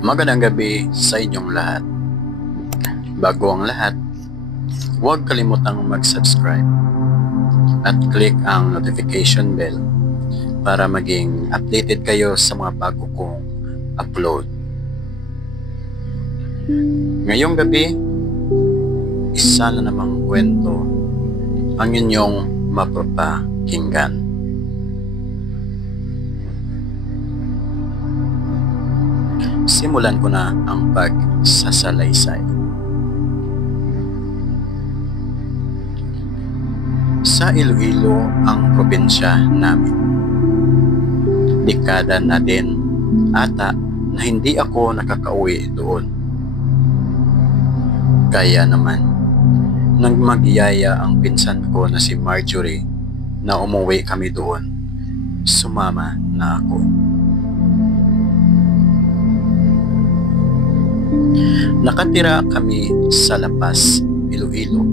Magandang gabi sa inyong lahat. Bago ang lahat, huwag kalimutang mag-subscribe at click ang notification bell para maging updated kayo sa mga bago kong upload. Ngayong gabi, isa na namang kwento ang inyong mapapakinggan. Simulan ko na ang pagsasalaysay. Sa Iloilo ang probinsya namin. Dekada na din ata na hindi ako nakakauwi doon. Kaya naman, nang magyaya ang pinsan ko na si Marjorie na umuwi kami doon, sumama na ako. Nakatira kami sa Lapas, Iloilo.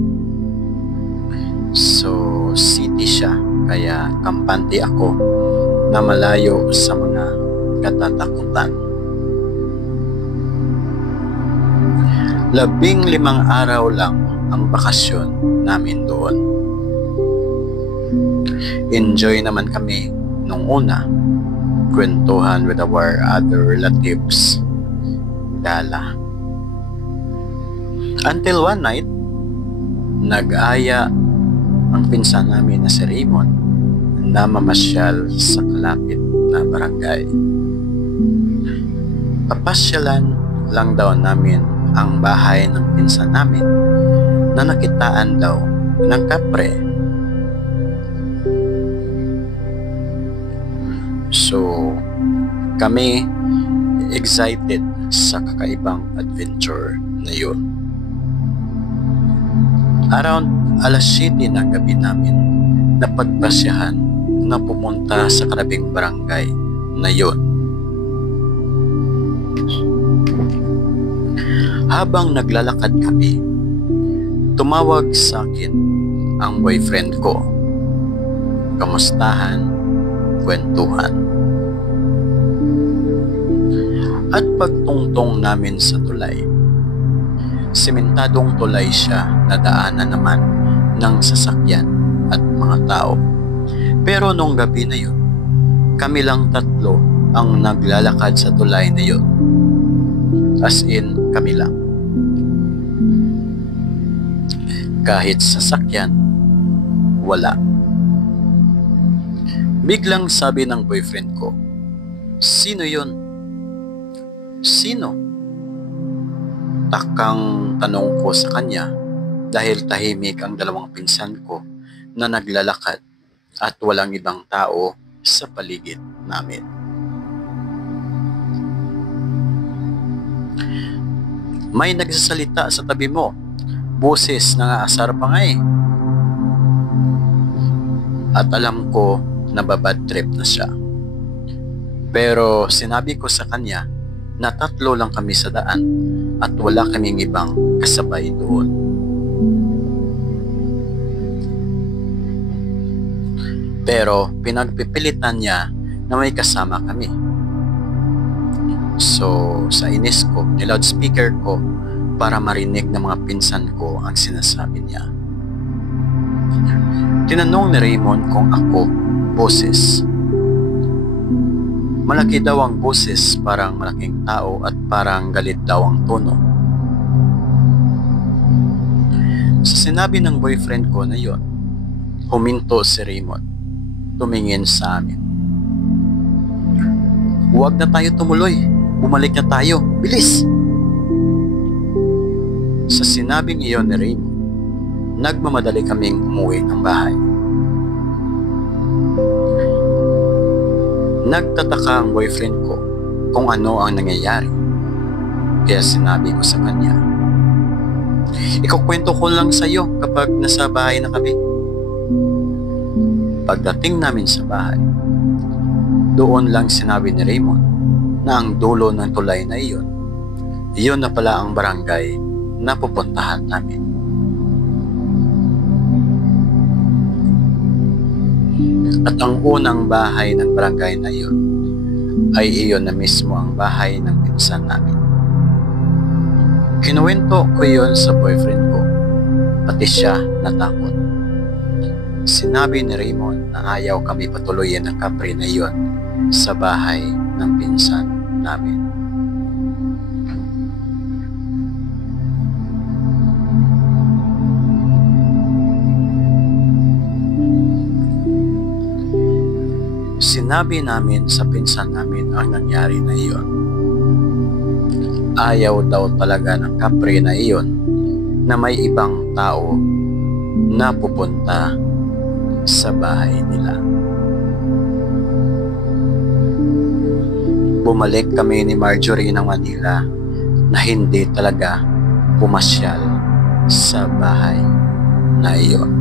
So, city siya, kaya kampante ako na malayo sa mga katatakutan. 15 araw lang ang bakasyon namin doon. Enjoy naman kami nung una, kwentuhan with our other relatives, gala. Until one night, nag-aya ang pinsan namin na si Raymond na mamasyal sa kalapit na barangay. Papasyalan lang daw namin ang bahay ng pinsan namin na nakitaan daw ng kapre. So, kami excited sa kakaibang adventure na yun. Around alas 7 ng gabi namin napagpasyahan na pumunta sa karabing barangay na yun. Habang naglalakad kami, tumawag sa akin ang boyfriend ko. Kamustahan, kwentuhan. At pagtungtong namin sa tulay, sementadong tulay siya na daanan naman ng sasakyan at mga tao. Pero nung gabi na yun, kami lang tatlo ang naglalakad sa tulay na yun. As in, kami lang. Kahit sasakyan, wala. Biglang sabi ng boyfriend ko, "Sino yun?" "Sino?" Takang tanong ko sa kanya dahil tahimik ang dalawang pinsan ko na naglalakad at walang ibang tao sa paligid namin. "May nagsasalita sa tabi mo. Boses nangaasar pa nga eh." At alam ko na babad trip na siya. Pero sinabi ko sa kanya na tatlo lang kami sa daan at wala kaming ibang kasabay doon. Pero pinagpipilitan niya na may kasama kami. So sa inis ko, ni-loudspeaker ko para marinig ng mga pinsan ko ang sinasabi niya. Tinanong ni Raymond kung ako boses. Malaki daw ang boses, parang malaking tao at parang galit daw ang tono. Sa sinabi ng boyfriend ko na yon, huminto si Raymond. Tumingin sa amin. "Huwag na tayo tumuloy. Bumalik na tayo. Bilis!" Sa sinabing iyon ni Raymond, nagmamadali kaming umuwi ng bahay. Nagtataka ang boyfriend ko kung ano ang nangyayari. Kaya sinabi ko sa kanya, "Ikukwento ko lang sa iyo kapag nasa bahay na kami." Pagdating namin sa bahay, doon lang sinabi ni Raymond na ang dulo ng tulay na iyon na pala ang barangay na pupuntahan namin. At ang unang bahay ng barangay na iyon ay iyon na mismo ang bahay ng pinsan namin. Kinuwento ko yon sa boyfriend ko, pati siya natakot. Sinabi ni Raymond na ayaw kami patuloyin ang Capri na iyon sa bahay ng pinsan namin. Sinabi namin sa pinsan namin ang nangyari na iyon. Ayaw daw talaga ng Capri na iyon na may ibang tao na pupunta sa bahay nila. Bumalik kami ni Marjorie ng Manila na hindi talaga pumasyal sa bahay na iyon.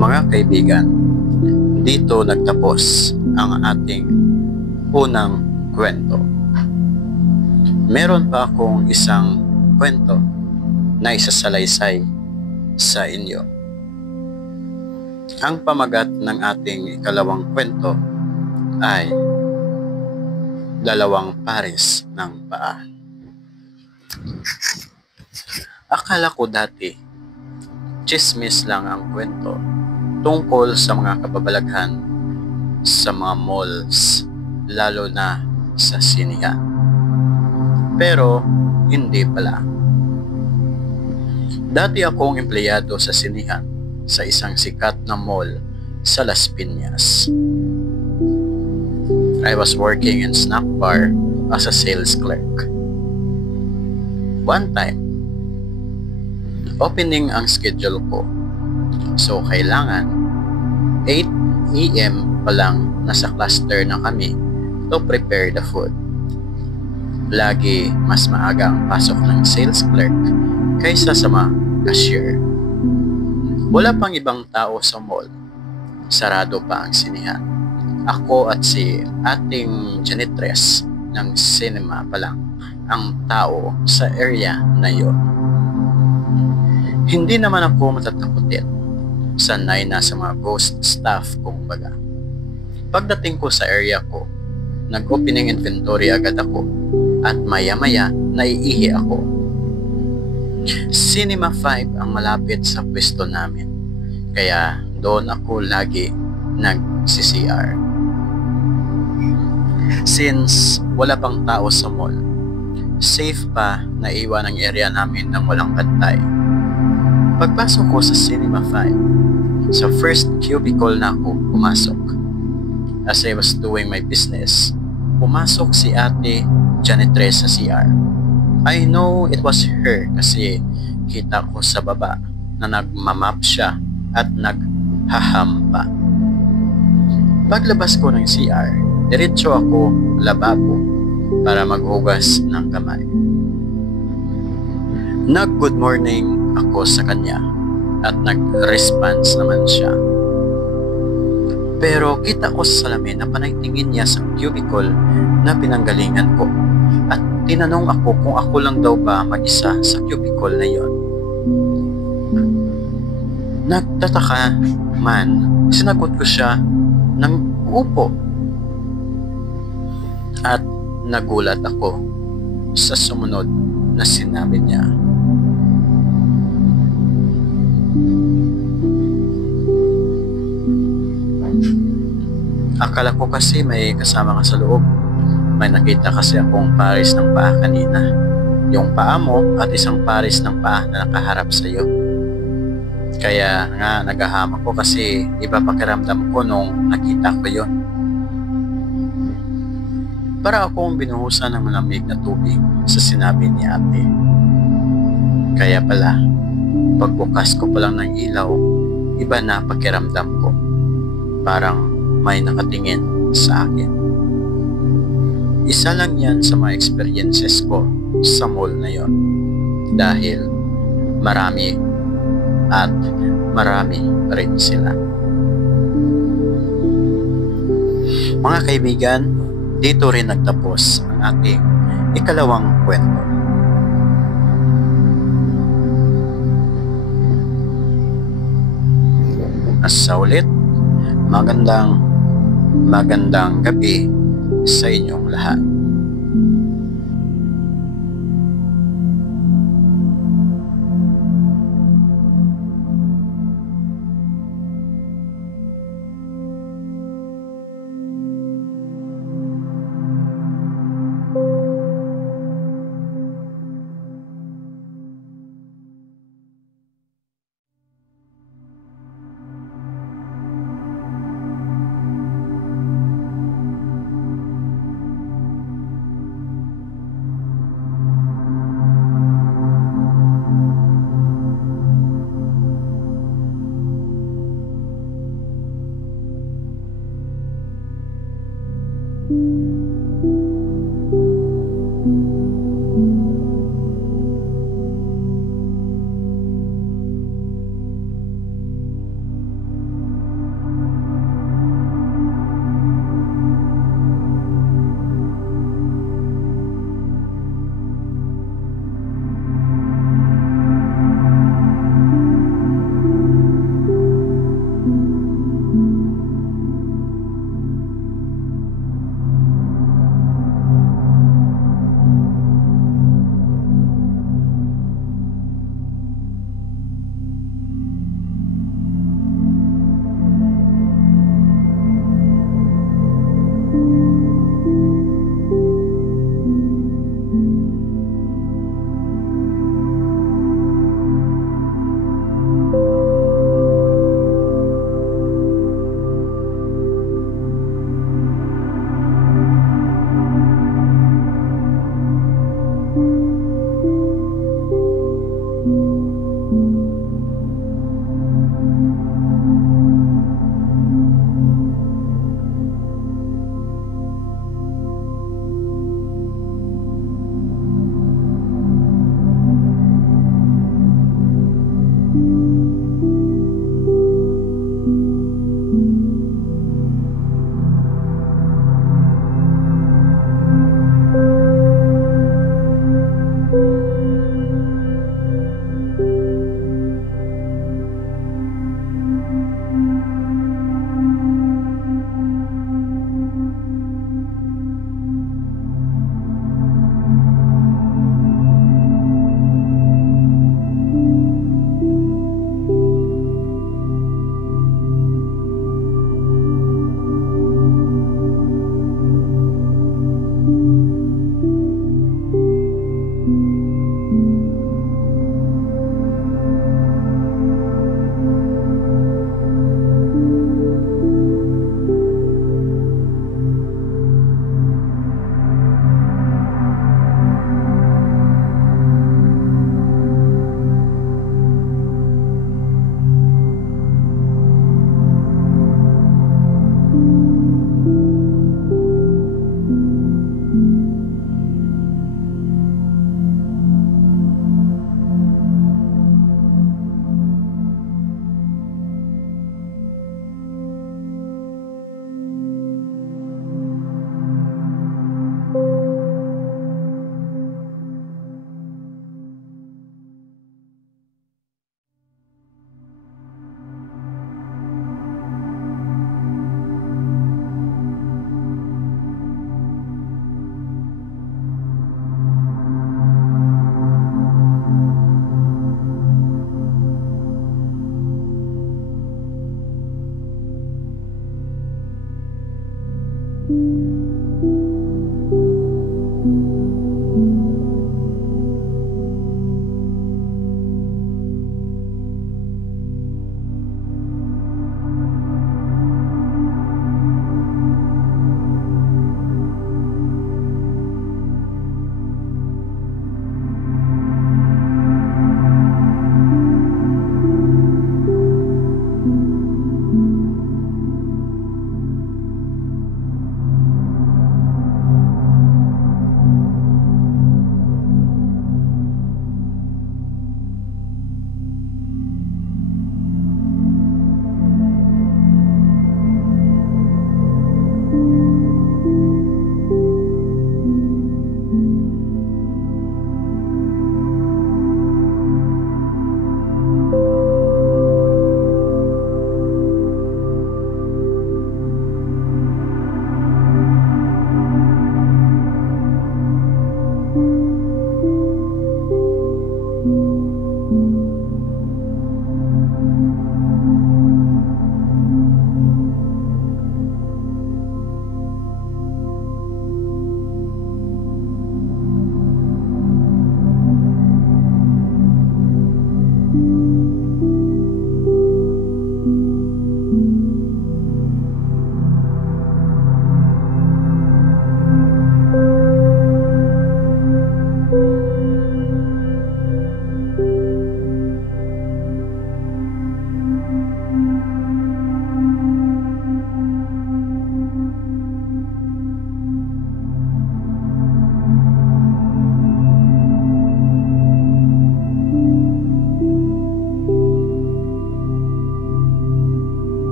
Mga kaibigan, dito nagtapos ang ating unang kwento. Meron pa akong isang kwento na isasalaysay sa inyo. Ang pamagat ng ating ikalawang kwento ay dalawang pares ng paa. Akala ko dati, chismis lang ang kwento tungkol sa mga kababalaghan sa mga malls, lalo na sa sinihan. Pero hindi pala. Dati akong empleyado sa sinihan sa isang sikat na mall sa Las Piñas. I was working in snack bar as a sales clerk. One time, opening ang schedule ko. So, kailangan 8 AM pa lang nasa cluster na kami to prepare the food. Lagi mas maaga ang pasok ng sales clerk kaysa sa mga cashier. Wala pang ibang tao sa mall. Sarado pa ang sinihan. Ako at si ating janitress ng cinema pa lang ang tao sa area na yon. Hindi naman ako matatakutin. Sanay na sa mga ghost staff kumbaga. Pagdating ko sa area ko, nag-opening inventory agad ako at maya-maya naiihi ako. Cinema 5 ang malapit sa pwesto namin, kaya doon ako lagi nag-CCR. Since wala pang tao sa mall, safe pa na iwan ang area namin ng walang bantay. Pagpasok ko sa Cinema 5, sa first cubicle na ako pumasok. As I was doing my business, pumasok si ate janitress sa CR. I know it was her kasi kita ko sa baba na nagmamap siya at naghahampa. Paglabas ko ng CR, diretso ako lababo para maghugas ng kamay. Nag-good morning ako sa kanya at nag-response naman siya. Pero kita ko sa salamin na panay tingin niya sa cubicle na pinanggalingan ko at tinanong ako kung ako lang daw ba mag-isa sa cubicle na yon. Nagtataka man, sinagot ko siya ng upo at nagulat ako sa sumunod na sinabi niya. Akala ko kasi may kasama ka sa loob. May nakita kasi akong pares ng paa kanina. Yung paa mo at isang pares ng paa na nakaharap sa iyo. Kaya nga naghahamak ko kasi iba pakiramdam ko nung nakita ko yon. Para akong binuhusan ng malamig na tubig sa sinabi ni ate. Kaya pala, pagbukas ko pa lang ng ilaw, iba na pakiramdam ko. Parang may nakatingin sa akin. Isa lang yan sa mga experiences ko sa mall na yon. Dahil marami at marami rin sila. Mga kaibigan, dito rin nagtapos ang ating ikalawang kwento. Sa ulit, magandang gabi sa inyong lahat.